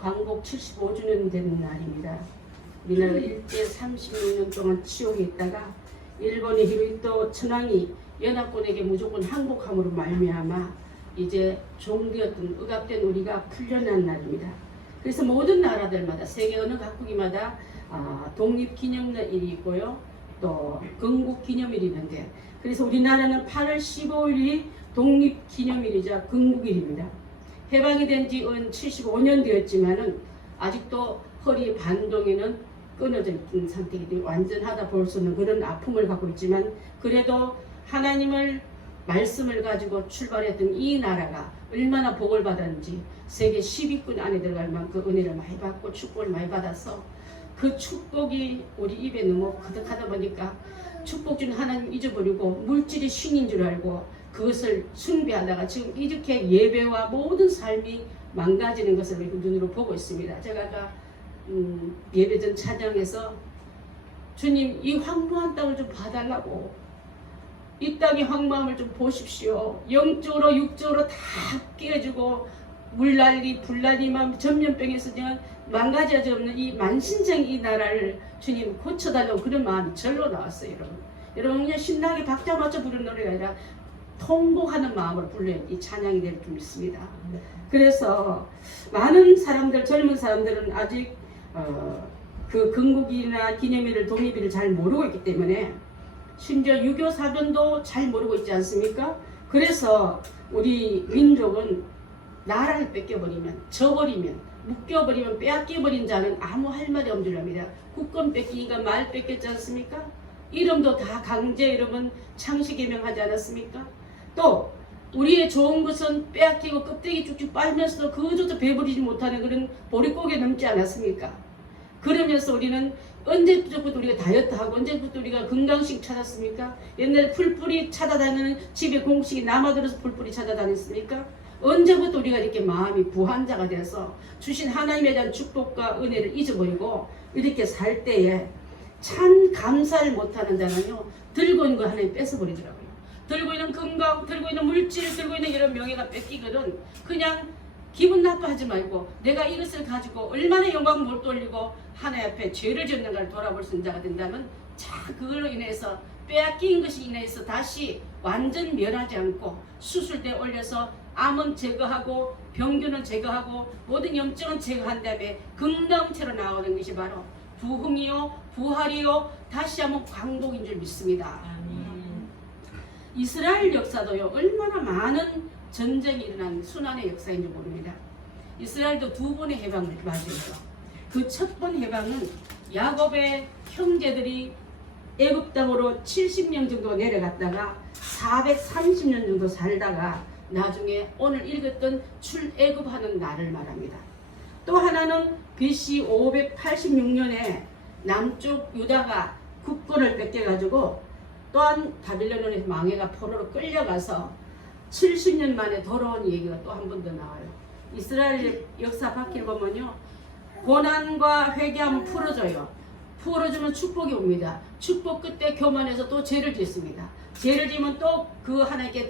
광복 75주년 되는 날입니다. 우리나라가 일제 36년 동안 지옥에 있다가 일본의 히로히토 천황이 연합군에게 무조건 항복함으로 말미암아 이제 종되었던 억압된 우리가 풀려난 날입니다. 그래서 모든 나라들마다 세계 어느 각국마다 독립기념일이 있고요. 또 건국기념일이 있는데 그래서 우리나라는 8월 15일이 독립기념일이자 건국일입니다. 해방이 된 지 75년 되었지만은 아직도 허리 반동에는 끊어져 있는 상태이기 완전하다 볼 수 없는 그런 아픔을 갖고 있지만 그래도 하나님을 말씀을 가지고 출발했던 이 나라가 얼마나 복을 받았는지 세계 10위권 안에 들어갈 만큼 은혜를 많이 받고 축복을 많이 받아서 그 축복이 우리 입에 너무 가득하다 보니까 축복 준 하나님 잊어버리고 물질이 신인 줄 알고 그것을 숭배하다가 지금 이렇게 예배와 모든 삶이 망가지는 것을 눈으로 보고 있습니다. 제가 아까 예배 전 찬양에서 주님 이 황무한 땅을 좀 봐달라고 이 땅의 황무함을 좀 보십시오. 영적으로 육적으로 다 깨지고 물난리 불난리만 전염병에서 그냥 망가져져 없는 이 만신창 이 나라를 주님 고쳐달라고 그런 마음이 절로 나왔어요. 여러분 그냥 신나게 박자 맞춰 부르는 노래가 아니라 통곡하는 마음으로 불러야 이 찬양이 될 줄 믿습니다. 그래서 많은 사람들 젊은 사람들은 아직 그 건국이나 기념일을 독립일을 잘 모르고 있기 때문에 심지어 유교 사변도 잘 모르고 있지 않습니까? 그래서 우리 민족은 나라를 뺏겨버리면 져버리면 묶여버리면 빼앗겨버린 자는 아무 할 말이 없는 줄 압니다. 국권 뺏기니까 말 뺏겼지 않습니까? 이름도 다 강제 여러분 창시개명하지 않았습니까? 또 우리의 좋은 것은 빼앗기고 껍데기 쭉쭉 빨면서도 그것도 배부리지 못하는 그런 보릿고개 넘지 않았습니까? 그러면서 우리는 언제부터 우리가 다이어트하고 언제부터 우리가 건강식 찾았습니까? 옛날에 풀뿌리 찾아다니는 집에 공식이 남아들어서 풀뿌리 찾아다녔습니까? 언제부터 우리가 이렇게 마음이 부한자가 되어서 주신 하나님에 대한 축복과 은혜를 잊어버리고 이렇게 살 때에 참 감사를 못하는 자는요 들고 있는 거 하나님 뺏어버리더라고요. 들고 있는 건강, 들고 있는 물질, 들고 있는 이런 명예가 뺏기거든 그냥 기분 나빠하지 말고 내가 이것을 가지고 얼마나 영광을 못 돌리고 하나님 앞에 죄를 짓는가를 돌아볼 수 있는 자가 된다면 자 그걸로 인해서 빼앗긴 것이 인해서 다시 완전 멸하지 않고 수술대 올려서 암은 제거하고 병균은 제거하고 모든 염증은 제거한 다음에 건강체로 나오는 것이 바로 부흥이요 부활이요 다시 한번 광복인 줄 믿습니다. 이스라엘 역사도요 얼마나 많은 전쟁이 일어난 순환의 역사인지 모릅니다. 이스라엘도 두 번의 해방을 맞이했죠. 그 첫 번 해방은 야곱의 형제들이 애굽 땅으로 70년 정도 내려갔다가 430년 정도 살다가 나중에 오늘 읽었던 출애굽하는 날을 말합니다. 또 하나는 BC 586년에 남쪽 유다가 국권을 뺏겨가지고 또한 바빌론의 망해가 포로로 끌려가서 70년 만에 돌아온 얘기가 또 한 번 더 나와요. 이스라엘 역사 바퀴를 보면요 고난과 회개하면 풀어져요. 풀어주면 축복이 옵니다. 축복 끝에 교만해서 또 죄를 짓습니다. 죄를 지면 또 그 하나님께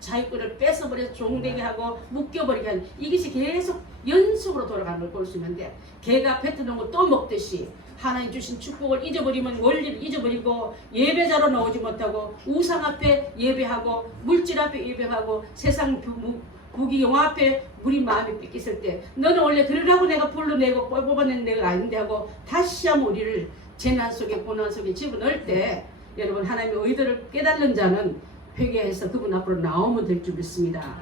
자유권을 뺏어버려서 종되게 하고 묶여버리게 하는 이것이 계속 연속으로 돌아가는 걸 볼 수 있는데 개가 뱉어놓은 거 또 먹듯이 하나님 주신 축복을 잊어버리면 원리를 잊어버리고 예배자로 나오지 못하고 우상 앞에 예배하고 물질 앞에 예배하고 세상 부귀 영화 앞에 우리 마음이 뺏겼을 때 너는 원래 그러라고 내가 불러내고 뽑아낸 내가 아닌데 하고 다시 한번 우리를 재난 속에 고난 속에 집어넣을 때 여러분 하나님의 의도를 깨달는 자는 회개해서 그분 앞으로 나오면 될 줄 믿습니다.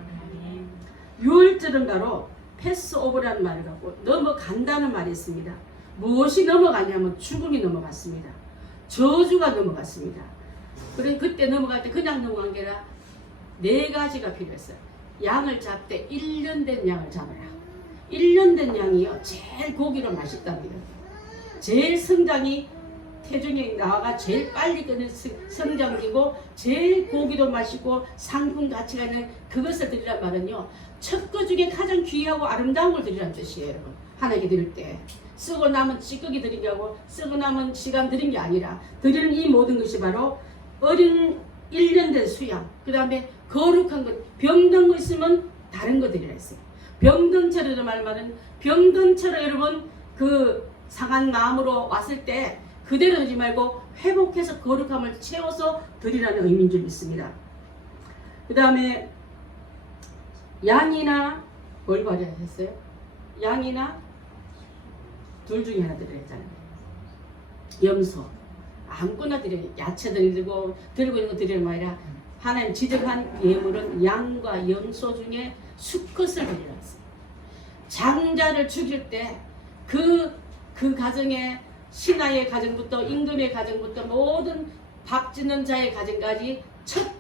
6월절은 바로 패스오버라는 말을 갖고 넘어간다는 말이 있습니다. 무엇이 넘어가냐면 죽음이 넘어갔습니다. 저주가 넘어갔습니다. 그래 그때 넘어갈 때 그냥 넘어간 게 아니라 4가지가 필요했어요. 양을 잡되 1년 된 양을 잡아라. 1년 된 양이요 제일 고기로 맛있답니다. 제일 성장이 태중에 나와가 제일 빨리 끄는 성장기고 제일 고기도 맛있고 상품 가치가 있는 그것을 드리란 말은요 첫 것 중에 가장 귀하고 아름다운 걸 드리란 뜻이에요. 여러분 하나님께 드릴 때 쓰고 남은 찌꺼기 드리려고 쓰고 남은 시간 드린 게 아니라 드리는 이 모든 것이 바로 어린 1년 된 수양 그 다음에 거룩한 것 병든 거 있으면 다른 거 드리라 했어요. 병든처럼 말하는 병든처럼 여러분 그 상한 마음으로 왔을 때 그대로 두지 말고 회복해서 거룩함을 채워서 드리라는 의미인 줄 믿습니다. 그 다음에 양이나 뭘 버려야 했어요? 양이나 둘 중에 하나 드려야 했잖아요. 염소 아무거나 드려요. 야채 들고 있는 거 드리는 거 아니라 하나님 지정한 예물은 양과 염소 중에 수컷을 드리라 했어요. 장자를 죽일 때 그 가정에 신하의 가정부터 임금의 가정부터 모든 밥 짓는 자의 가정까지 첫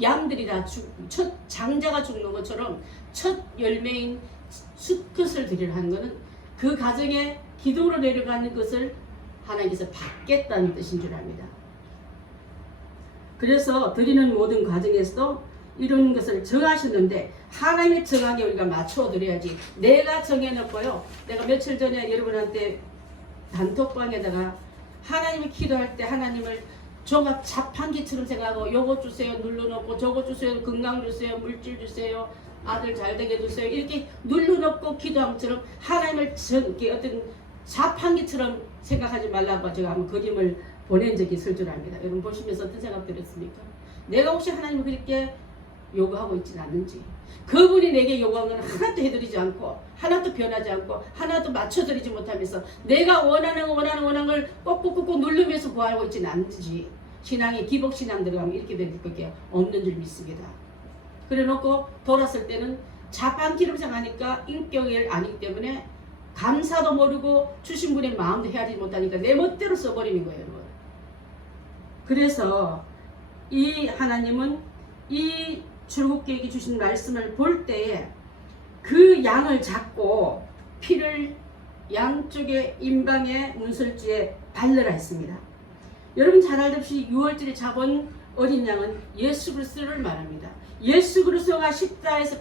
양들이 첫 장자가 죽는 것처럼 첫 열매인 수컷을 드리라 하는 것은 그 가정에 기도로 내려가는 것을 하나님께서 받겠다는 뜻인 줄 압니다. 그래서 드리는 모든 과정에서도 이런 것을 정하셨는데 하나님의 정하게 우리가 맞춰 드려야지. 내가 정해놓고요. 내가 며칠 전에 여러분한테 단톡방에다가 하나님을 기도할 때 하나님을 종합 자판기처럼 생각하고 요거 주세요 눌러놓고 저거 주세요 건강 주세요 물질 주세요 아들 잘되게 주세요 이렇게 눌러놓고 기도한 것처럼 하나님을 어떤 자판기처럼 생각하지 말라고 제가 한번 그림을 보낸 적이 있을 줄 압니다. 여러분 보시면서 어떤 생각 들었습니까? 내가 혹시 하나님을 그렇게 요구하고 있지는 않는지, 그분이 내게 요구한 건 하나도 해드리지 않고 하나도 변하지 않고 하나도 맞춰드리지 못하면서 내가 원하는 걸 꼭꼭꼭꼭 누르면서 구하고 있지는 않는지, 신앙이 기복신앙 들어가면 이렇게 될 것밖에 없는 줄 믿습니다. 그래 놓고 돌았을 때는 자판기로 생각하니까 인격이 아니기 때문에 감사도 모르고 주신 분의 마음도 헤아리지 못하니까 내 멋대로 써버리는 거예요, 여러분. 그래서 이 하나님은 이 출애굽기에 주신 말씀을 볼 때에 그 양을 잡고 피를 양쪽의 임방의 문설주에 발르라 했습니다. 여러분 잘 알듯이 6월절에 잡은 어린 양은 예수 그리스도를 말합니다. 예수 그리스도가 십자가에서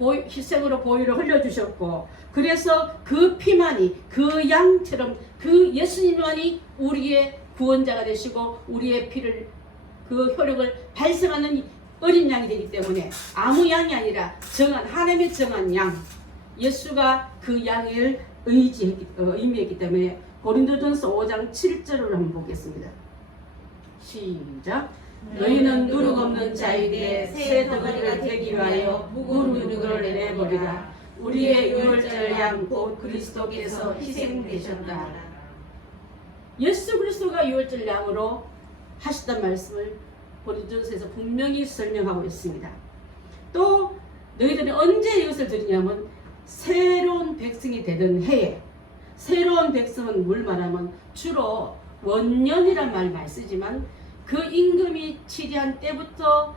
희생으로 보혈을 흘려주셨고, 그래서 그 피만이 그 양처럼 그 예수님만이 우리의 구원자가 되시고 우리의 피를 그 효력을 발생하는 어린 양이 되기 때문에 아무 양이 아니라 하나님의 정한 양, 예수가 그 양을 의미했기 때문에 고린도전서 5장 7절을 한번 보겠습니다. 시작. 너희는 누룩 없는 자이되 새 덩어리가 되기 위하여 묵은 누룩을 내버리라. 우리의 유월절 양 곧 그리스도께서 희생되셨다. 예수 그리스도가 유월절 양으로 하셨단 말씀을 고린도전서에서 분명히 설명하고 있습니다. 또 너희들은 언제 이것을 드리냐면 새로운 백성이 되던 해에, 새로운 백성은 뭘 말하면 주로 원년이란 말 많이 쓰지만 그 임금이 치리한 때부터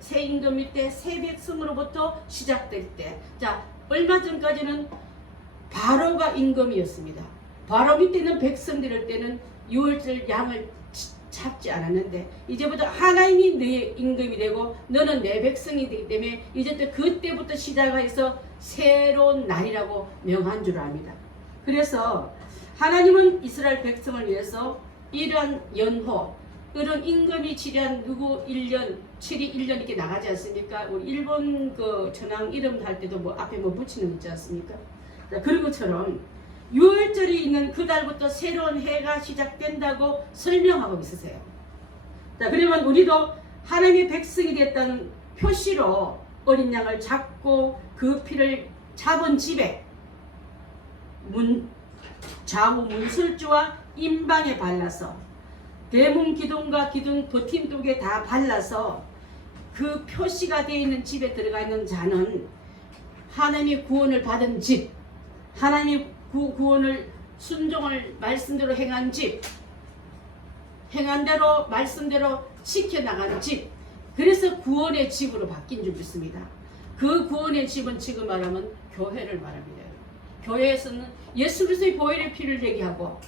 새 임금일 때 새 백성으로부터 시작될 때, 자 얼마 전까지는 바로가 임금이었습니다. 바로 밑에는 백성들일 때는 유월절 양을 잡지 않았는데 이제부터 하나님이 너의 임금이 되고 너는 내 백성이 되기 때문에 이제 그때부터 시작해서 새로운 날이라고 명한 줄 압니다. 그래서 하나님은 이스라엘 백성을 위해서 이러한 연호, 이런 임금이 치리한 누구 1년, 7이 1년 이렇게 나가지 않습니까? 우리 일본 그 천황 이름 할 때도 뭐 앞에 뭐 붙이는 거 있지 않습니까? 그런 것처럼 6월절이 있는 그 달부터 새로운 해가 시작된다고 설명하고 있으세요. 자, 그러면 우리도 하나님의 백성이 됐다는 표시로 어린 양을 잡고 그 피를 잡은 집에 좌우 문설주와 임방에 발라서 대문 기둥과 기둥 버팀독에 다 발라서 그 표시가 되어 있는 집에 들어가 있는 자는 하나님의 구원을 받은 집, 하나님의 구원을 순종을 말씀대로 행한 집, 행한 대로 말씀대로 지켜나가는 집, 그래서 구원의 집으로 바뀐 줄 믿습니다. 그 구원의 집은 지금 말하면 교회를 말합니다. 교회에서는 예수 그리스도의 보혈의 피를 얘기하고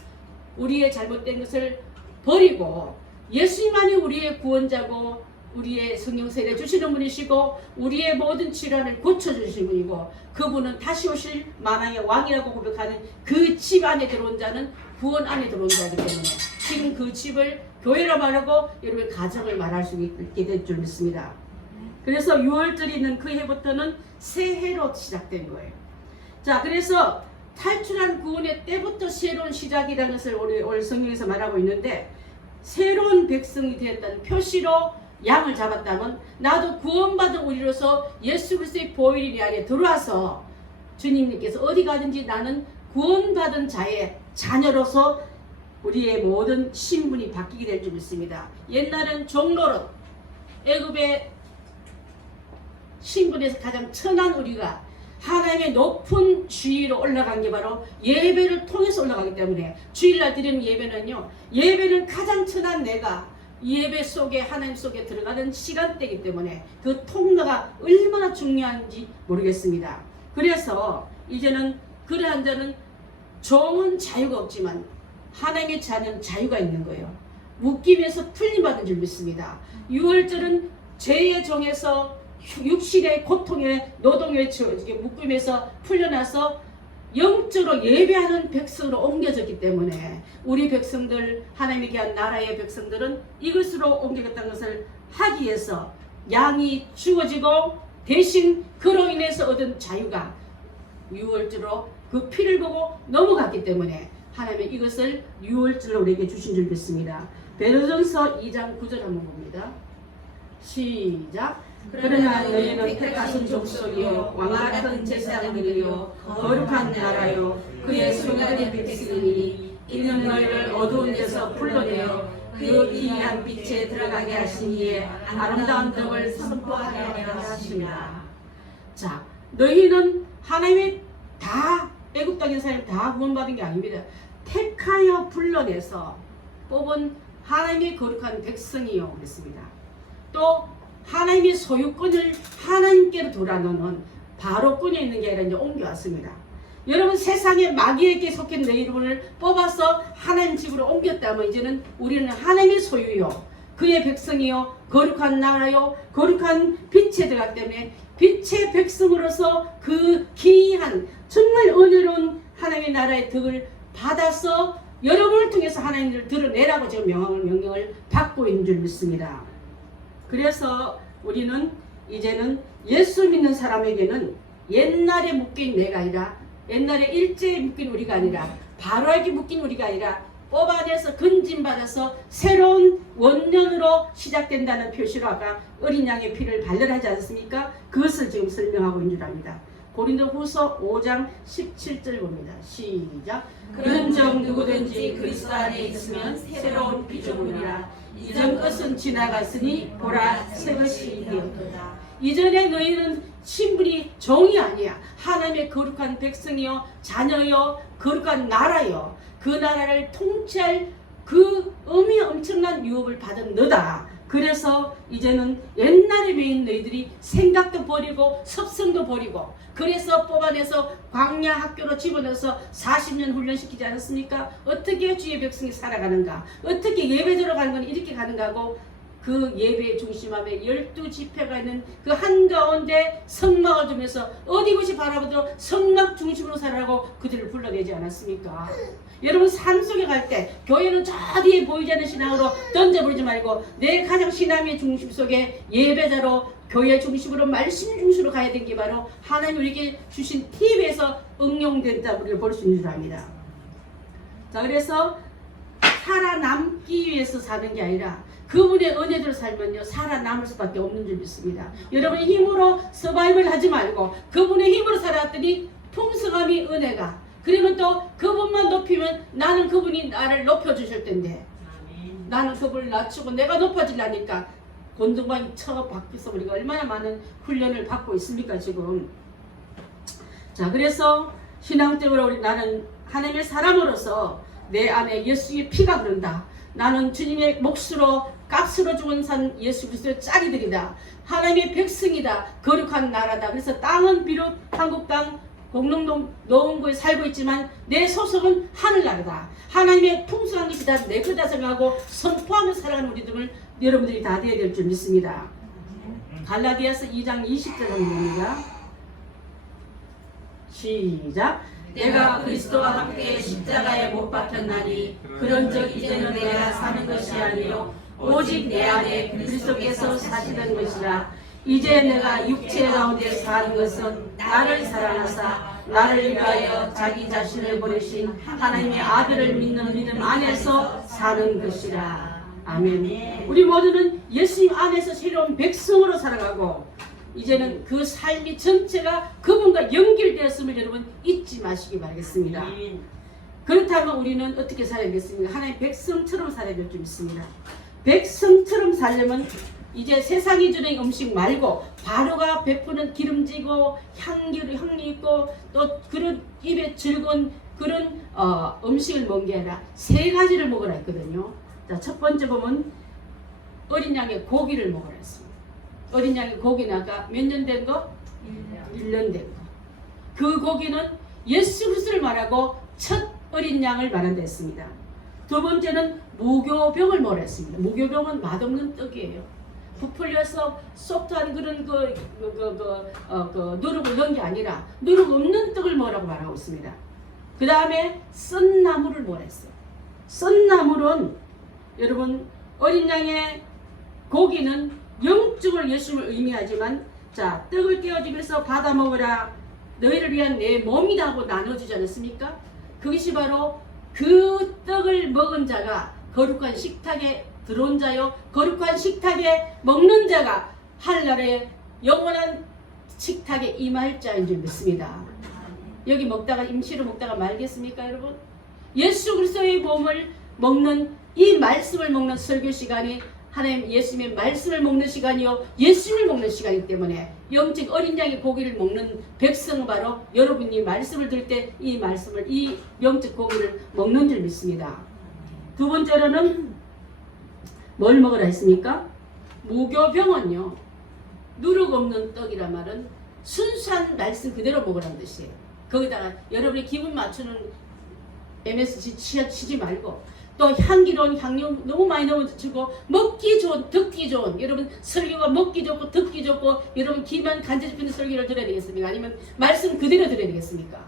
우리의 잘못된 것을 버리고 예수님만이 우리의 구원자고 우리의 성령 세례 주시는 분이시고 우리의 모든 질환을 고쳐주시는 분이고 그분은 다시 오실 만왕의 왕이라고 고백하는 그 집 안에 들어온 자는 구원 안에 들어온 자이기 때문에 지금 그 집을 교회라 말하고 여러분의 가정을 말할 수 있게 될 줄 믿습니다. 그래서 6월절이 있는 그 해부터는 새해로 시작된 거예요. 자, 그래서 탈출한 구원의 때부터 새로운 시작이라는 것을 오늘 성경에서 말하고 있는데, 새로운 백성이 되었다는 표시로 양을 잡았다면, 나도 구원받은 우리로서 예수 그리스도의 보혈이 내 안에 들어와서 주님께서 어디 가든지 나는 구원받은 자의 자녀로서 우리의 모든 신분이 바뀌게 될 줄 믿습니다. 옛날엔 종노릇, 애굽의 신분에서 가장 천한 우리가 하나님의 높은 주위로 올라간 게 바로 예배를 통해서 올라가기 때문에, 주일날 드리는 예배는요, 예배는 가장 천한 내가 예배 속에, 하나님 속에 들어가는 시간대이기 때문에 그 통로가 얼마나 중요한지 모르겠습니다. 그래서 이제는 그러한 자는 종은 자유가 없지만 하나님의 자는 자유가 있는 거예요. 묶임에서 풀림받은 줄 믿습니다. 6월절은 죄의 종에서 육신의 고통의 노동의 묶임에서 풀려나서 영적으로 예배하는 백성으로 옮겨졌기 때문에, 우리 백성들, 하나님의 귀한 나라의 백성들은 이것으로 옮겨졌다는 것을 하기 위해서 양이 죽어지고 대신 그로 인해서 얻은 자유가 6월절로 그 피를 보고 넘어갔기 때문에 하나님은 이것을 6월절로 우리에게 주신 줄 믿습니다. 베드로전서 2장 9절 한번 봅니다. 시작. 그러나 너희는 택하신 족속이요 왕같은 제사장들이요 거룩한 나라요 그의 소년의 백성이니 이는 너희를 어두운 데서 불러내어 그 기이한 빛에 들어가게 하신 이의 아름다운 덕을 선포하게 하십니다. 자, 너희는 하나님의 다 애굽 땅의 사람 다 구원받은 게 아닙니다. 택하여 불러내서 뽑은 하나님의 거룩한 백성이요 그랬습니다. 또 하나님의 소유권을 하나님께로 돌아놓는 바로권에 있는 게 아니라 이제 옮겨왔습니다. 여러분, 세상에 마귀에게 속한 너희를 뽑아서 하나님 집으로 옮겼다면 이제는 우리는 하나님의 소유요 그의 백성이요 거룩한 나라요 거룩한 빛에 들어갔기 때문에 빛의 백성으로서 그 기이한 정말 은혜로운 하나님의 나라의 덕을 받아서 여러분을 통해서 하나님을 드러내라고 지금 명령을 받고 있는 줄 믿습니다. 그래서 우리는 이제는 예수 믿는 사람에게는 옛날에 묶인 내가 아니라, 옛날에 일제에 묶인 우리가 아니라, 바로에게 묶인 우리가 아니라 뽑아내서 건진받아서 새로운 원년으로 시작된다는 표시로 아까 어린 양의 피를 발견하지 않습니까? 그것을 지금 설명하고 있는 줄 압니다. 고린도후서 5장 17절 봅니다. 시작. 그런즉 누구든지 그리스도 안에 있으면 새로운 피조물이라 이전 것은 지나갔으니 보라 새 것이 되었도다. 이전에 너희는 신분이 종이 아니야. 하나님의 거룩한 백성이요 자녀요 거룩한 나라요 그 나라를 통치할 그 엄청난 유업을 받은 너다. 그래서 이제는 옛날에 배인 너희들이 생각도 버리고 섭성도 버리고, 그래서 뽑아내서 광야 학교로 집어넣어서 40년 훈련시키지 않았습니까? 어떻게 주의 백성이 살아가는가, 어떻게 예배 들어가는 건 이렇게 가는가 하고, 그 예배의 중심함에 12지폐가 있는 그 한가운데 성막을 두면서 어디 곳이 바라보도 성막 중심으로 살아라고 그들을 불러내지 않았습니까? 여러분, 삶 속에 갈 때 교회는 저 뒤에 보이지 않는 신앙으로 던져버리지 말고 내 가장 신앙의 중심 속에 예배자로 교회 중심으로 말씀 중심으로 가야 되는 게 바로 하나님 우리에게 주신 팁에서 응용된다 우리가 볼 수 있는 줄 압니다. 자, 그래서 살아남기 위해서 사는 게 아니라 그분의 은혜대로 살면요 살아남을 수밖에 없는 줄 믿습니다. 여러분의 힘으로 서바이벌 하지 말고 그분의 힘으로 살아왔더니 풍성함이 은혜가, 그러면 또 그분만 높이면 나는 그분이 나를 높여주실 텐데 나는 그분을 낮추고 내가 높아지려니까 곤두방이 쳐 박혀서 우리가 얼마나 많은 훈련을 받고 있습니까 지금. 자, 그래서 신앙적으로 나는 하나님의 사람으로서 내 안에 예수의 피가 흐른다. 나는 주님의 몫으로 값으로 죽은 산 예수 그리스도의 짝이들이다. 하나님의 백성이다. 거룩한 나라다. 그래서 땅은 비록 한국 땅 공릉동 노원구에 살고 있지만 내 소속은 하늘나라다. 하나님의 풍성한 것이 다 내 거다 생각하고 선포하며 살아가는 우리들을 여러분들이 다 되어야 될 줄 믿습니다. 갈라디아서 2장 20절 합니다. 시작. 내가 그리스도와 함께 십자가에 못 박혔나니 그런즉 이제는 내가 사는 것이 아니요 오직 내 안에 그리스도께서 사시는 것이라. 이제 내가 육체 가운데 사는 것은 나를 사랑하사 나를 위하여 자기 자신을 버리신 하나님의 아들을 믿는 믿음 안에서 사는 것이라. 아멘. 우리 모두는 예수님 안에서 새로운 백성으로 살아가고 이제는 그 삶이 전체가 그분과 연결되었음을 여러분 잊지 마시기 바라겠습니다. 그렇다면 우리는 어떻게 살아야겠습니까? 하나님의 백성처럼 살아야 될 줄 믿습니다. 백성처럼 살려면 이제 세상이 주는 음식 말고 바로가 베푸는 기름지고 향기 있고 또 그런 입에 즐거운 그런 음식을 먹는 게 아니라 세 가지를 먹으라 했거든요. 자, 첫 번째 보면 어린 양의 고기를 먹으라 했습니다. 어린 양의 고기는 아까 몇 년 된 거? 1년 된 거. 그 고기는 예수 그리스도를 말하고 첫 어린 양을 말한다 했습니다. 두 번째는 무교병을 먹으라 했습니다. 무교병은 맛없는 떡이에요. 부풀려서 소프트한 그런 누룩을 넣은 게 아니라 누룩 없는 떡을 먹으라고 말하고 있습니다. 그 다음에 썬 나물을 먹으라 했어요. 썬 나물은 여러분 어린 양의 고기는 영적으로 예수님을 의미하지만 자 떡을 떼어주면서 받아 먹으라 너희를 위한 내 몸이다 하고 나눠주지 않았습니까? 그것이 바로 그 떡을 먹은 자가 거룩한 식탁에 들어온 자요 거룩한 식탁에 먹는 자가 하늘나라의 영원한 식탁에 임할 자인 줄 믿습니다. 여기 먹다가 임시로 먹다가 말겠습니까 여러분? 예수 그리스도의 몸을 먹는 이 말씀을 먹는 설교 시간이 하나님 예수님의 말씀을 먹는 시간이요 예수님을 먹는 시간이기 때문에 영적 어린 양의 고기를 먹는 백성은 바로 여러분이 말씀을 들을 때 이 말씀을 이 영적 고기를 먹는 줄 믿습니다. 두 번째로는 뭘 먹으라 했습니까? 무교병은요 누룩 없는 떡이란 말은 순수한 말씀 그대로 먹으라는 뜻이에요. 거기다가 여러분의 기분 맞추는 MSG 치지 말고 또 향기로운 향료 너무 많이 넣어주고 먹기 좋은 듣기 좋은 여러분 설교가 먹기 좋고 듣기 좋고 여러분 귀만 간지럽히는 설교를 들어야 되겠습니까? 아니면 말씀 그대로 들어야 되겠습니까?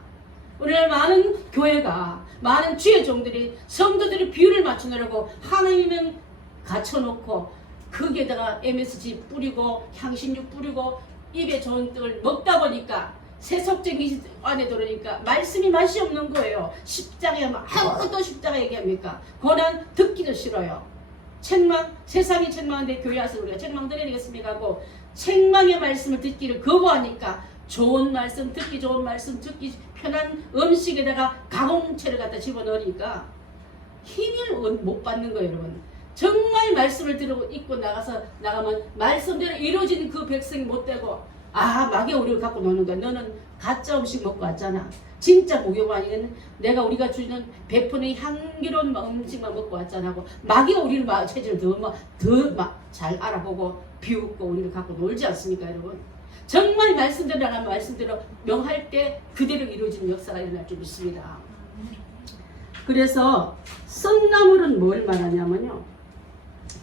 오늘날 많은 교회가 많은 주의 종들이 성도들의 비율을 맞추느라고 하나님은 갖춰놓고 거기에다가 MSG 뿌리고 향신료 뿌리고 입에 좋은 떡을 먹다 보니까 세속적인 안에 들어오니까 말씀이 맛이 없는 거예요. 십자가에 아무것도 십자가 얘기합니까? 고난 듣기도 싫어요. 책망 세상이 책망하는데 교회 와서 우리가 책망 드려야 되겠습니까? 하고 책망의 말씀을 듣기를 거부하니까 좋은 말씀 듣기 좋은 말씀 듣기 편한 음식에다가 가공채를 갖다 집어넣으니까 힘을 못 받는 거예요 여러분. 정말 말씀을 들고 입고 나가면 말씀대로 이루어진 그 백성이 못 되고 마귀 우리를 갖고 노는 거야. 너는 가짜 음식 먹고 왔잖아. 진짜 목욕 아니면 내가 우리가 주는 베푸는 향기로운 음식만 먹고 왔잖아 하고 마귀가 우리를 체질을 더 잘 알아보고 비웃고 우리를 갖고 놀지 않습니까 여러분? 정말 말씀대로 나가면 말씀대로 명할 때 그대로 이루어지는 역사가 일어날 줄 믿습니다. 그래서 썬나물은 뭘 말하냐면요.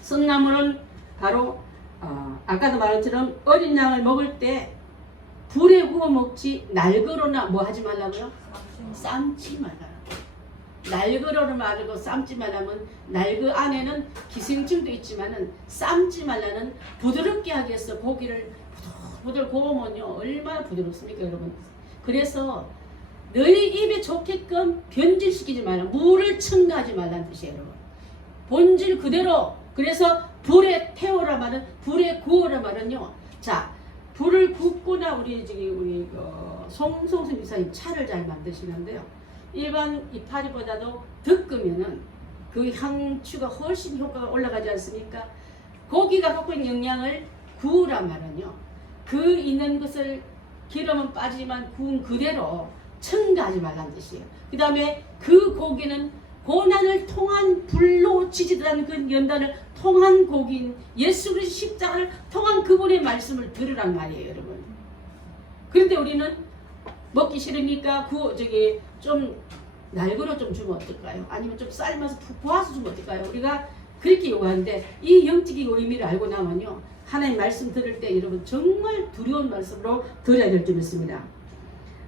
썬나물은 바로 아까도 말한 것처럼 어린 양을 먹을 때 불에 구워 먹지 날거로나 뭐 하지 말라고요? 삶지 말라. 날거로를 말고 삶지 말라면 날거 안에는 기생충도 있지만은 삶지 말라는 부드럽게 하기 위해서 고기를 부들 구우면요 얼마나 부드럽습니까 여러분? 그래서 너희 입에 좋게끔 변질시키지 말라. 물을 첨가하지 말라는 뜻이에요 여러분. 본질 그대로. 그래서 불에 태우라 말은 불에 구우라 말은요. 자 불을 굽거나 우리 송송순 이사님 차를 잘 만드시는데요. 일반 이파리보다도 덮으면은 그 향추가 훨씬 효과가 올라가지 않습니까? 고기가 갖고 있는 영양을 구우라 말은요. 그 있는 것을 기름은 빠지지만 구운 그대로 첨가하지 말라는 뜻이에요. 그 다음에 그 고기는 고난을 통한 불로 지지되는 그 연단을 통한 고기인 예수 그리스도 십자가를 통한 그분의 말씀을 들으란 말이에요 여러분. 그런데 우리는 먹기 싫으니까 좀 날거로 좀 주면 어떨까요? 아니면 좀 삶아서 부어서 주면 어떨까요? 우리가 그렇게 요구하는데 이 영적인 의미를 알고 나면요 하나님 말씀 들을 때 여러분 정말 두려운 말씀으로 들어야 될 줄 믿습니다.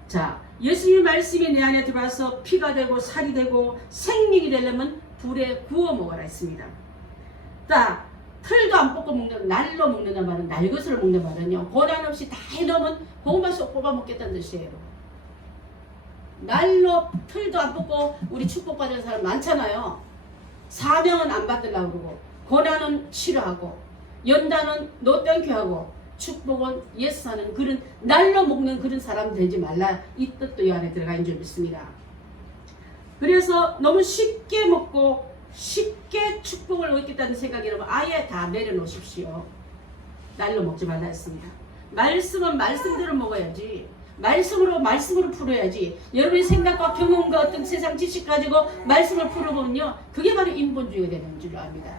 자, 예수님의 말씀이 내 안에 들어와서 피가 되고 살이 되고 생명이 되려면 불에 구워 먹으라 했습니다. 자, 틀도 안 뽑고 먹는 날로 먹는단 말은 날 것을 먹는 말은요. 고난 없이 다 해놓으면 그것만 쏙 뽑아 먹겠다는 뜻이에요. 날로 틀도 안 뽑고 우리 축복받은 사람 많잖아요. 사명은 안 받으려고 그러고 고난은 치료하고 연단은 노땡큐하고 축복은 예스하는 그런 날로 먹는 그런 사람 되지 말라. 이 뜻도 이 안에 들어가 있는 줄 믿습니다. 그래서 너무 쉽게 먹고 쉽게 축복을 얻겠다는 생각이 여러분 아예 다 내려놓으십시오. 날로 먹지 말라 했습니다. 말씀은 말씀대로 먹어야지. 말씀으로 풀어야지. 여러분의 생각과 경험과 어떤 세상 지식 가지고 말씀을 풀어보면요. 그게 바로 인본주의가 되는 줄 압니다.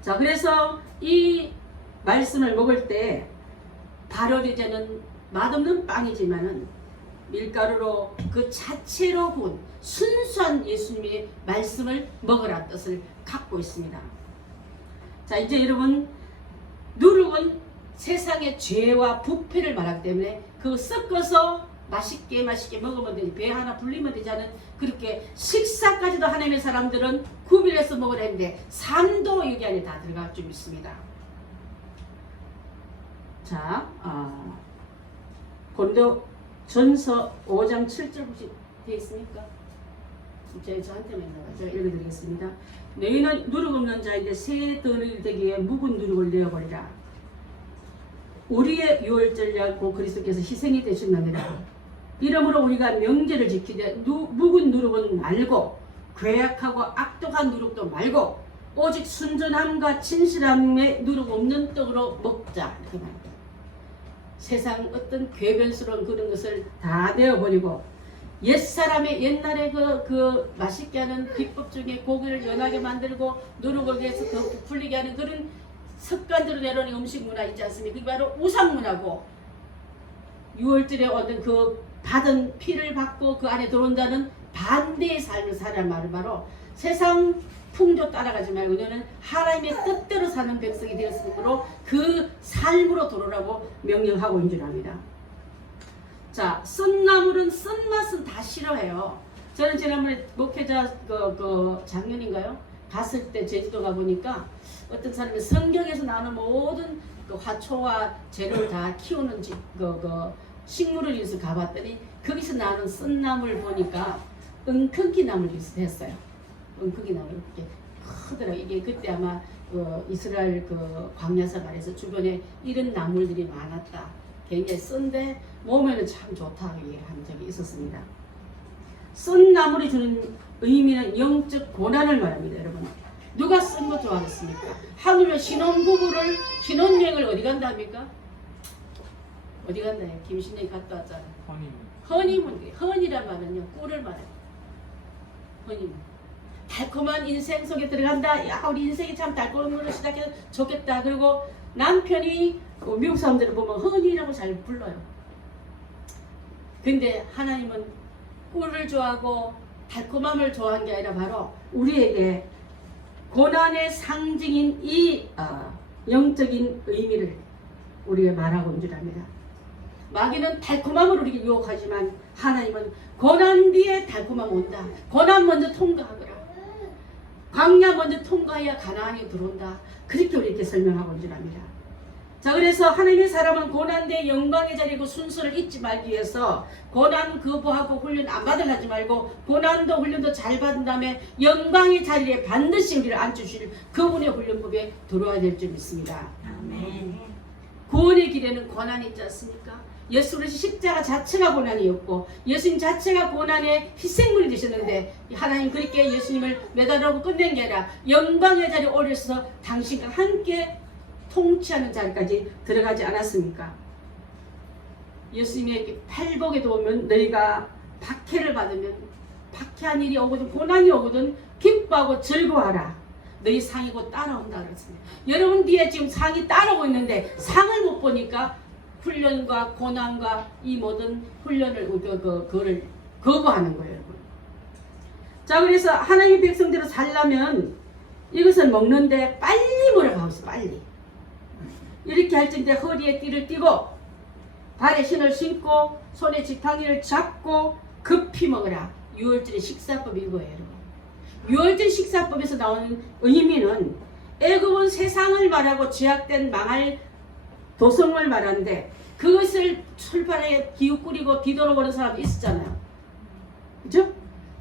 자, 그래서 이 말씀을 먹을 때 발효되는 맛없는 빵이지만은 밀가루로 그 자체로 구운 순수한 예수님의 말씀을 먹으라 뜻을 갖고 있습니다. 자, 이제 여러분 누룩은 세상의 죄와 부패를 말하기 때문에 그거 섞어서 맛있게 먹으면 되지 배 하나 불리면 되지 않은 그렇게 식사까지도 하나님의 사람들은 구별해서 먹으라 했는데 삶도 여기 안에 다 들어갈 줄 믿습니다. 자, 고린도 전서 5장 7절 혹시 되어 있습니까? 저한테만 있나요? 제가 읽어드리겠습니다. 너희는 누룩 없는 자인데 새 덩어리 되기에 묵은 누룩을 내어버리라. 우리의 유월절이라고 그리스도께서 희생이 되셨느니라. 이러므로 우리가 명제를 지키되 묵은 누룩은 말고 괴악하고 악독한 누룩도 말고 오직 순전함과 진실함에 누룩 없는 떡으로 먹자. 이렇게 말합니다. 세상 어떤 궤변스러운 그런 것을 다 내어버리고 옛사람의 옛날에 그 맛있게 하는 비법 중에 고기를 연하게 만들고 누룩을 해서 더 부풀리게 하는 그런 습관대로 내려오는 음식 문화 있지 않습니까? 그게 바로 우상 문화고 6월절에 얻은 그 받은 피를 받고 그 안에 들어온다는 반대의 삶을 살아야 말은 바로 세상 풍조 따라가지 말고 너는 하나님의 뜻대로 사는 백성이 되었으므로 그 삶으로 돌아오라고 명령하고 있는 줄 압니다. 자, 쓴 나물은 쓴맛은 다 싫어해요. 저는 지난번에 목회자 작년인가요? 갔을 때 제주도 가보니까 어떤 사람이 성경에서 나오는 모든 그 화초와 재료를 다 키우는 집, 식물을 위해서 가봤더니 거기서 나오는 쓴 나물 보니까 은큰기 나물 비슷했어요. 은큰기 나물 이렇게 크더라고요. 이게 그때 아마 이스라엘 광야사 말에서 주변에 이런 나물들이 많았다. 굉장히 쓴데 몸에는 참 좋다고 얘기한 적이 있었습니다. 쓴 나물이 주는 의미는 영적 고난을 말합니다. 여러분 누가 쓴 거 좋아하겠습니까? 하물며 신혼여행을 어디 간다 합니까? 어디 간다 해요? 김신영이 갔다 왔잖아요. 허니문. 허니란 말은요 꿀을 말해요. 허니문. 달콤한 인생 속에 들어간다. 야 우리 인생이 참 달콤한 걸로 시작해서 좋겠다. 그리고 남편이 미국 사람들을 보면 허니라고 잘 불러요. 근데 하나님은 꿀을 좋아하고 달콤함을 좋아한 게 아니라 바로 우리에게 고난의 상징인 이 영적인 의미를 우리가 말하고 있는 줄 압니다. 마귀는 달콤함을 우리에게 유혹하지만 하나님은 고난 뒤에 달콤함 온다. 고난 먼저 통과하거라. 광야 먼저 통과해야 가나안이 들어온다. 그렇게 우리에게 설명하고 있는 줄 압니다. 자, 그래서 하나님의 사람은 고난 뒤에 영광의 자리고 순서를 잊지 말기 위해서 고난 거부하고 훈련 안 받으려 하지 말고 고난도 훈련도 잘 받은 다음에 영광의 자리에 반드시 우리를 앉으실 그분의 훈련법에 들어와야 될 줄 믿습니다. 아멘. 구원의 길에는 고난이 있지 않습니까? 예수 그리스도 십자가 자체가 고난이었고 예수님 자체가 고난의 희생물이 되셨는데 하나님 그렇게 예수님을 매달하고 끝낸 게 아니라 영광의 자리에 오르셔서 당신과 함께 통치하는 자리까지 들어가지 않았습니까? 예수님의 팔복에 도우면 너희가 박해를 받으면 박해한 일이 오거든 고난이 오거든 기뻐하고 즐거워하라. 너희 상이 곧 따라온다 그랬습니다. 여러분 뒤에 지금 상이 따라오고 있는데 상을 못 보니까 훈련과 고난과 이 모든 훈련을 그거를 거부하는 거예요. 여러분. 자, 그래서 하나님의 백성대로 살려면 이것을 먹는데 빨리 몰아가고 있어. 빨리. 이렇게 할 텐데 허리에 띠를 띠고 발에 신을 신고 손에 지팡이를 잡고 급히 먹으라. 6월절의 식사법이 이거예요. 여러분. 6월절 식사법에서 나오는 의미는 애굽은 세상을 말하고 죄악된 망할 도성을 말하는데 그것을 출발해 기웃거리고 뒤돌아보는 사람도 있었잖아요. 그죠?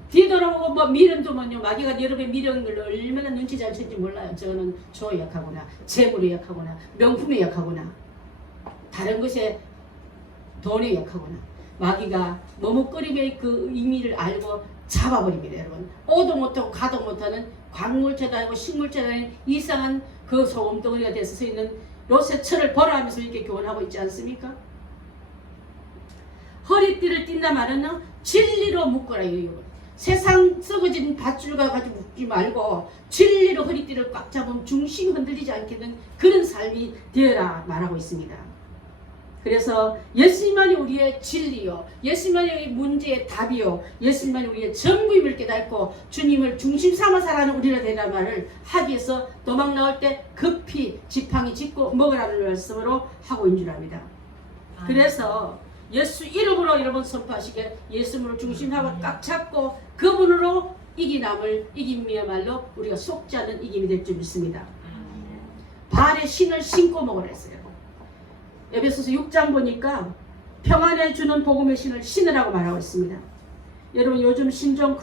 뒤돌아보고 뭐 미련도 뭐냐 마귀가 여러분의 미련을 얼마나 눈치 잘 챘는지 몰라요. 저는 조에 약하구나, 재물에 약하구나, 명품에 약하구나, 다른 것에 돈에 약하구나. 마귀가 머뭇거림의 그 의미를 알고 잡아버립니다. 여러분, 오도 못하고 가도 못하는 광물체도 아니고 식물체도 아닌 이상한 그 소금덩어리가 돼서 서 있는 롯의 철을 벌어하면서 이렇게 교훈하고 있지 않습니까? 허리띠를 띈다 말은 진리로 묶어라. 세상 썩어진 밧줄과 가지고 묶지 말고 진리로 허리띠를 꽉 잡으면 중심이 흔들리지 않겠는 그런 삶이 되어라 말하고 있습니다. 그래서 예수님만이 우리의 진리요, 예수님만이 우리 문제의 답이요, 예수님만이 우리의 전부임을 깨닫고 주님을 중심 삼아 살아가는 우리가 되라는 말을 하기 위해서 도망 나올 때 급히 지팡이 짚고 먹으라는 말씀으로 하고 있는 줄 압니다. 그래서 예수 이름으로 여러분 선포하시게 예수님을 중심하고 꽉 잡고 그분으로 이기남을 이김이야말로 우리가 속지 않는 이김이 될 줄 믿습니다. 발에 신을 신고 먹으라 했어요. 에베소서 6장 보니까 평안에 주는 복음의 신을 신으라고 말하고 있습니다. 여러분 요즘 신종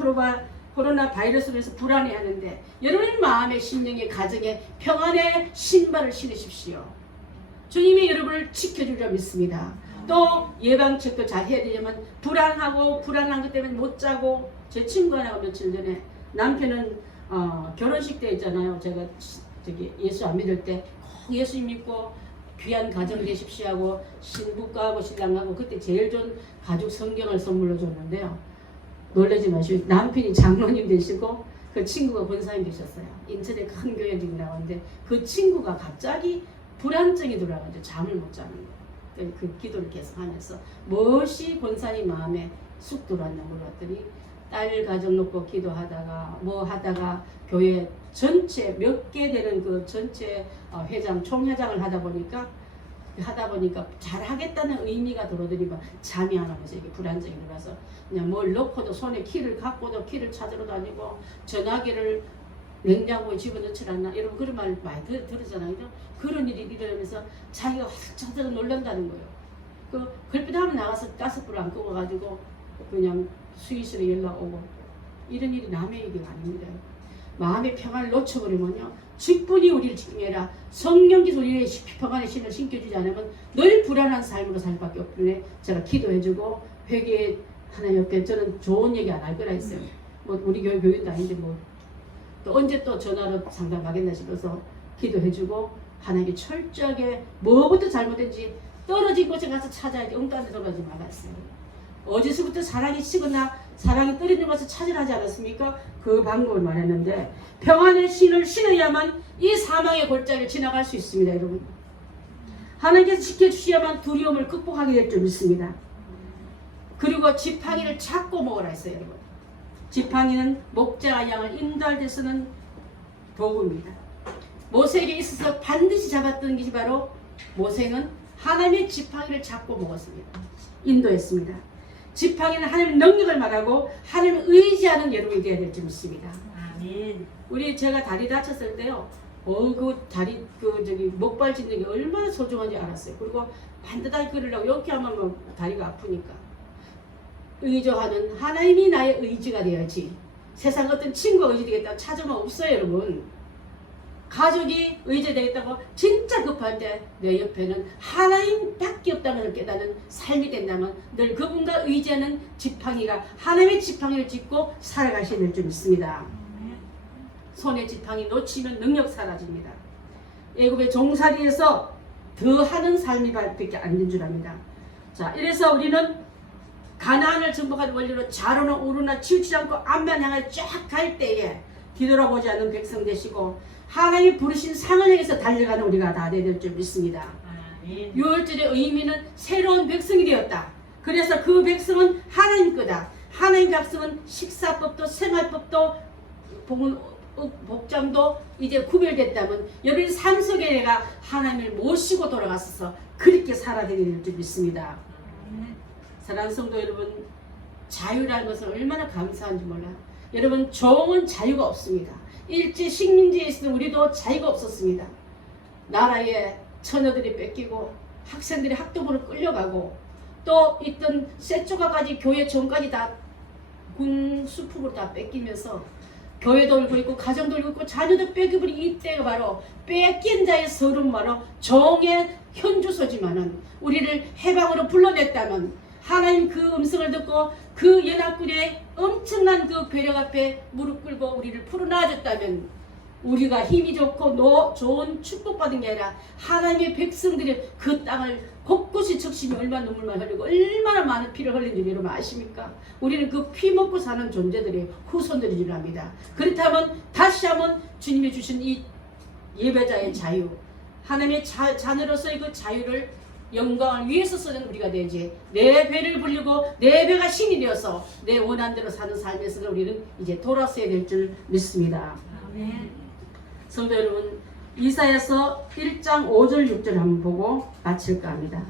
코로나 바이러스로 해서 불안해하는데 여러분의 마음의 심령의 가정에 평안의 신발을 신으십시오. 주님이 여러분을 지켜주려 믿습니다. 또 예방책도 잘 해야 되려면 불안한 것 때문에 못 자고 제 친구 하나가 며칠 전에 남편은 결혼식 때 있잖아요. 제가 예수 안 믿을 때 꼭 예수 믿고 귀한 가정 되십시오 하고 신부가하고 신랑하고 그때 제일 좋은 가죽 성경을 선물로 줬는데요. 놀라지 마시고 남편이 장로님 되시고 그 친구가 권사님 되셨어요. 인천에 큰 교회 지금 나왔는데 그 친구가 갑자기 불안증이 돌아가지고 잠을 못 자는 거예요. 그 기도를 계속 하면서 무엇이 권사님 마음에 쑥 들어왔나 몰랐더니 딸 가정 놓고 기도하다가 뭐 하다가 교회 전체 몇 개 되는 그 전체 회장 총회장을 하다 보니까 잘 하겠다는 의미가 들어오더니만 잠이 안 오면서 이게 불안정이 들어서 그냥 뭘 넣고도 손에 키를 갖고도 키를 찾으러 다니고 전화기를 냉장고에 집어넣지 않나 여러분 그런 말 많이 들으잖아요. 그런 일이 일어나면서 자기가 확 놀란다는 거예요. 그 걸핏하면 나가서 가스불을 안 끄고 가지고 그냥 수의실에 연락 오고 이런 일이 남의 얘기가 아닙니다. 마음의 평안을 놓쳐버리면요 직분이 우리를 지켜내라. 성령께서 우리의 평안의 신을 신겨주지 않으면 늘 불안한 삶으로 살 밖에 없기 제가 기도해주고 회개 하나님 옆에 저는 좋은 얘기 안 할 거라 했어요. 뭐 우리 교회도 아닌데 뭐 또 언제 또 전화로 상담 가겠나 싶어서 기도해주고 하나님께 철저하게 뭐부터 잘못된지 떨어진 곳에 가서 찾아야지 엉뚱한데 돌아가지 말았어요. 어디서부터 사랑이 치거나 사랑이 떨어진 곳에서 찾으라 하지 않았습니까? 그 방법을 말했는데 평안의 신을 신어야만 이 사망의 골짜기를 지나갈 수 있습니다. 여러분 하나님께서 지켜주셔야만 두려움을 극복하게 될 줄 믿습니다. 그리고 지팡이를 잡고 먹으라 했어요. 여러분 지팡이는 목자가 양을 인도할 때 쓰는 도구입니다. 모세에게 있어서 반드시 잡았던 것이 바로 모세는 하나님의 지팡이를 잡고 먹었습니다. 인도했습니다. 지팡이는 하나님의 능력을 말하고 하나님을 의지하는 여러분이 되어야 될 줄 믿습니다. 아멘. 제가 다리 다쳤을 때요. 그 다리 목발 짚는 게 얼마나 소중한지 알았어요. 그리고 반듯하게 걸으려고 이렇게 하면 뭐 다리가 아프니까 의존하는 하나님이 나의 의지가 되어야지. 세상 어떤 친구가 의지 되겠다고 찾으면 없어요. 여러분 가족이 의지 되겠다고 진짜 급할 때 내 옆에는 하나님밖에 없다는 걸 깨닫는 삶이 된다면 늘 그분과 의지하는 지팡이가 하나님의 지팡이를 짚고 살아가셔야 될 줄 믿습니다. 손에 지팡이 놓치면 능력 사라집니다. 애굽의 종살이에서 더 하는 삶이 밖에 안 된 줄 압니다. 자, 이래서 우리는 가나안을 정복하는 원리로 좌로나 우로나 치우치지 않고 앞만 향해 쫙 갈 때에 뒤돌아보지 않는 백성 되시고 하나님이 부르신 상을 향해서 달려가는 우리가 다 될 줄 믿습니다. 6월절의 의미는 새로운 백성이 되었다. 그래서 그 백성은 하나님 거다. 하나님 백성은 식사법도 생활법도 복장도 이제 구별됐다면 여러분 삶 속에 내가 하나님을 모시고 돌아갔어서 그렇게 살아야 될 줄 믿습니다. 사랑하는 성도 여러분 자유라는 것은 얼마나 감사한지 몰라요. 여러분 종은 자유가 없습니다. 일제 식민지에 있을 때 우리도 자유가 없었습니다. 나라의 처녀들이 뺏기고 학생들이 학도부로 끌려가고 또 있던 세조가까지 교회 정까지 다 군 수품으로 다 뺏기면서 교회도 울고 있고 가정도 울고 있고 자녀도 뺏겨버린 이때가 바로 뺏긴 자의 서름 바로 종의 현주소지만은 우리를 해방으로 불러냈다면 하나님 그 음성을 듣고 그 연합군의 엄청난 그 배력 앞에 무릎 꿇고 우리를 풀어놔줬다면 우리가 힘이 좋고 좋은 축복받은 게 아니라 하나님의 백성들이 그 땅을 곳곳이 적심이 얼마나 눈물만 흘리고 얼마나 많은 피를 흘린지 여러분 아십니까? 우리는 그 피 먹고 사는 존재들의 후손들인 줄 압니다. 그렇다면 다시 한번 주님이 주신 이 예배자의 자유, 하나님의 자녀로서의 그 자유를 영광을 위해서 쓰는 우리가 되지, 내 배를 불리고 내 배가 신이 되어서 내 원한대로 사는 삶에서 우리는 이제 돌아서야 될 줄 믿습니다. 아멘. 성도 여러분, 이사야서 1장 5절 6절 한번 보고 마칠까 합니다.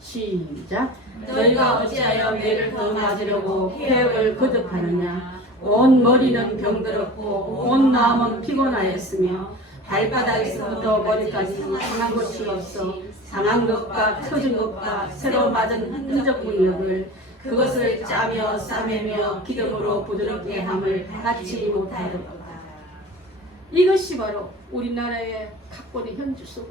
시작. 너희가 어찌하여 매를 더 맞으려고 폐역을 거듭하느냐. 온 머리는 병들었고 온 마음은 피곤하였으며 발바닥에서부터 머리까지 상한 것이 없어 상한 것과 터진 것과 새로 맞은 흔적뿐이여을 그것을 짜며 싸매며 기름으로 부드럽게 함을 갖지 못하였다. 이것이 바로 우리나라의 각본의 현주소고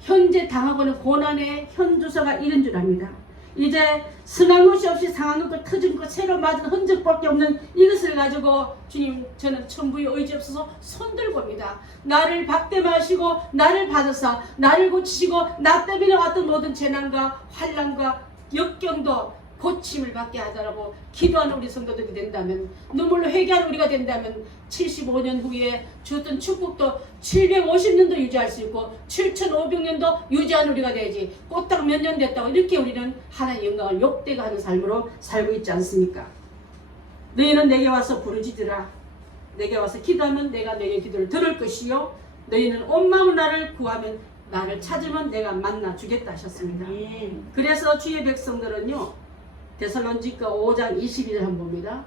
현재 당하고 있는 고난의 현주소가 이런 줄 압니다. 이제 상한 것이 없이 상한 것과 터진 것 새로 맞은 흔적밖에 없는 이것을 가지고 주님, 저는 천부의 의지 없어서 손들고 옵니다. 나를 박대마시고 나를 받으사 나를 고치시고 나 때문에 왔던 모든 재난과 환난과 역경도 고침을 받게 하자라고 기도하는 우리 성도들이 된다면, 눈물로 회개하는 우리가 된다면 75년 후에 주었던 축복도 750년도 유지할 수 있고 7500년도 유지하는 우리가 되지, 꽃딱 몇 년 됐다고 이렇게 우리는 하나님의 영광을 욕되게 하는 삶으로 살고 있지 않습니까? 너희는 내게 와서 부르짖으라. 내게 와서 기도하면 내가 너희의 기도를 들을 것이요 너희는 온 마음으로 나를 구하면 나를 찾으면 내가 만나 주겠다 하셨습니다. 그래서 주의 백성들은요, 데살로니가 5장 22절 한번 봅니다.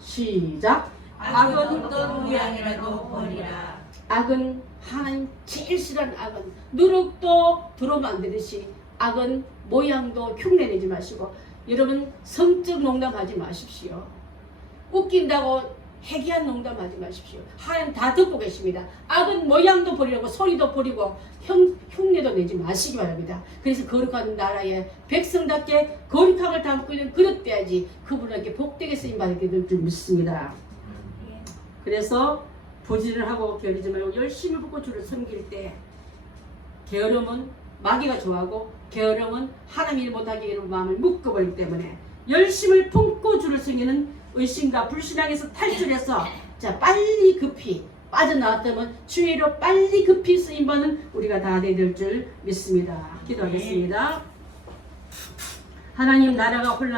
시작. 악은 어떤 모양이라도 버리라. 악은 하나님 제일 싫어하는 악은 누룩도 들어오면 안 되듯이 악은 모양도 흉내내지 마시고, 여러분 성적 농담하지 마십시오. 웃긴다고 해괴한 농담하지 마십시오. 하나님 다 듣고 계십니다. 악은 모양도 버리고 소리도 버리고 흉내도 내지 마시기 바랍니다. 그래서 거룩한 나라의 백성답게 거룩함을 담고 있는 그릇 돼야지 그분에게 복되게 쓰임받게 될 줄 믿습니다. 그래서 부지런을 하고 게으르지 말고 열심히 붙고 주를 섬길 때, 게으름은 마귀가 좋아하고 게으름은 하나님 일 못하게 마음을 묶어버리기 때문에 열심을 품고 주를 섬기는 의심과 불신앙에서 탈출해서 자 빨리 급히 빠져나왔다면 주의로 빨리 급히 쓰임받는 우리가 다 될 줄 믿습니다. 기도하겠습니다. 하나님, 나라가 혼란